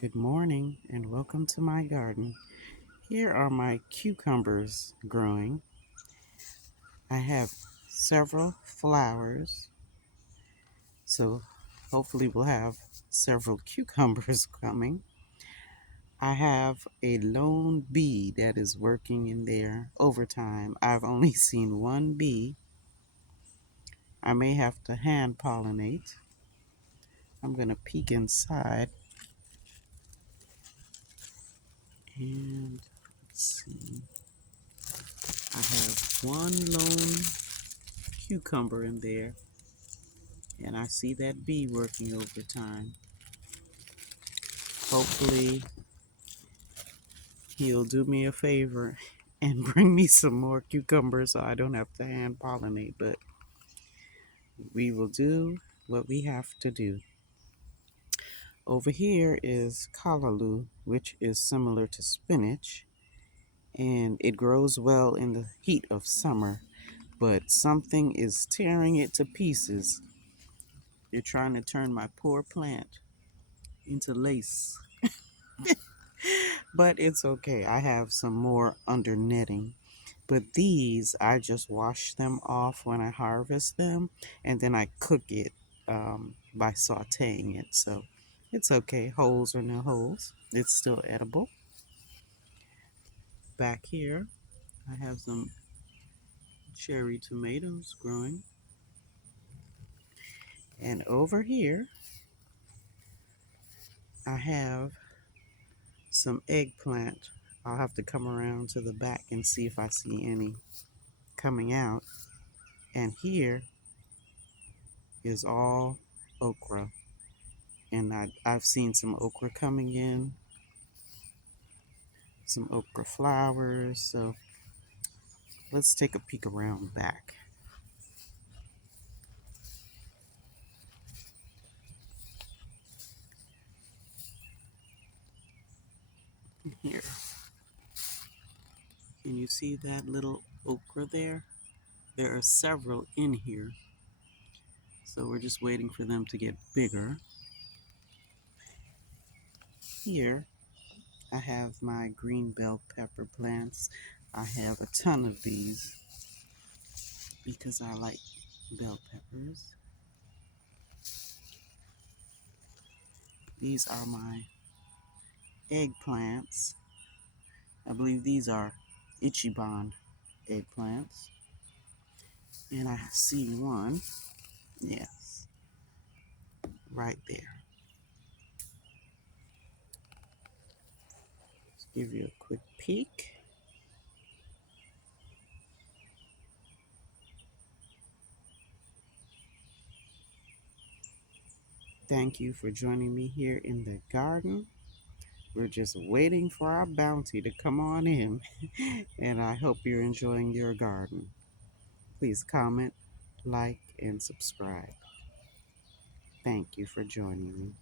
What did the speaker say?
Good morning and welcome to my garden. Here are my cucumbers growing. I have several flowers, so hopefully we'll have several cucumbers coming. I have a lone bee that is working in there overtime. I've only seen one bee. I may have to hand pollinate. I'm going to peek inside and let's see. I have one lone cucumber in there. And I see that bee working overtime. Hopefully, he'll do me a favor and bring me some more cucumbers so I don't have to hand pollinate. But we will do what we have to do. Over here is callaloo, which is similar to spinach, and it grows well in the heat of summer. But something is tearing it to pieces. They're trying to turn my poor plant into lace. But it's okay. I have some more under netting. But these, I just wash them off when I harvest them, and then I cook it by sauteing it. So it's okay. Holes or no holes, it's still edible. Back here, I have some cherry tomatoes growing. And over here, I have some eggplant. I'll have to come around to the back and see if I see any coming out. And here is all okra. And I've seen some okra coming in, some okra flowers. So let's take a peek around back. Here, can you see that little okra there? There are several in here. So we're just waiting for them to get bigger. Here, I have my green bell pepper plants. I have a ton of these because I like bell peppers. These are my eggplants. I believe these are Ichiban eggplants. And I see one, yes, right there. Let's give you a quick peek. Thank you for joining me here in the garden. We're just waiting for our bounty to come on in, and I hope you're enjoying your garden. Please comment, like, and subscribe. Thank you for joining me.